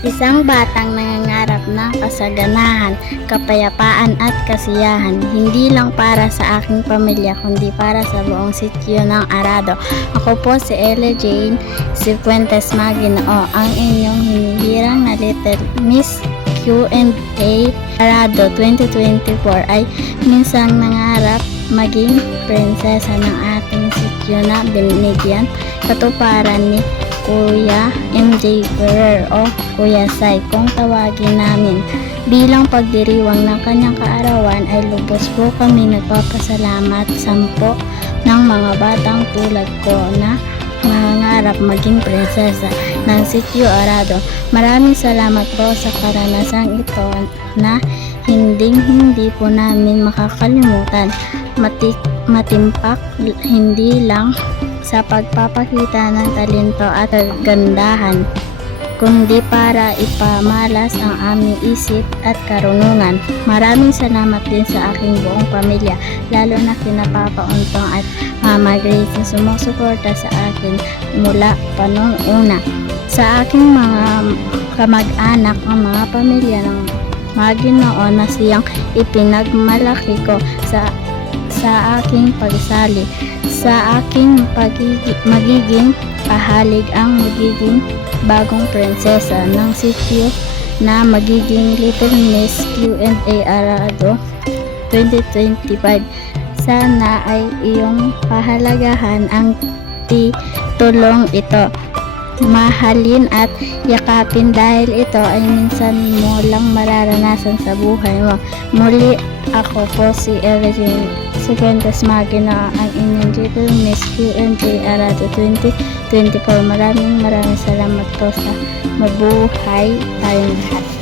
Isang batang nangangarap ng kasaganahan, kapayapaan at kasiyahan, hindi lang para sa aking pamilya kundi para sa buong sityo ng Arado. Ako po si Ella Jane Cifuentes Maginoo, ang inyong hinihirang na Little Miss Q&A Arado 2024 ay minsang nangarap maging prinsesa ng ating sityo na binigyan katuparan ni Kuya MJ Ferrer o Kuya Sai kung tawagin namin. Bilang pagdiriwang ng kanyang kaarawan ay lubos po kami nagpapasalamat sampo ng mga batang tulad ko na nangangarap maging prinsesa ng Sitio Arado. Maraming salamat po sa karanasang ito na hindi po namin makakalimutan. Matimpak hindi lang sa pagpapakita ng talento at kagandahan, kundi para ipamalas ang aming isip at karunungan. Maraming salamat din sa aking buong pamilya, lalo na kina Papa Untong at Mama Grace na sumusuporta sa akin mula pa noong una. Sa aking mga kamag-anak, ang mga pamilya ng Maginoo na siyang ipinagmalaki ko sa aking pagsali, sa aking magiging pahalig ang magiging bagong prinsesa ng sityo na magiging Little Miss Q&A Arado 2025. Sana ay iyong pahalagahan ang titulong ito, mahalin at yakapin dahil ito ay minsan mo lang mararanasan sa buhay mo. Muli, ako po si Evelyn Cifuentes Maginoo, ang inyong Little Miss Q&A Arado 2024. Maraming salamat po sa mabuhay tayong lahat.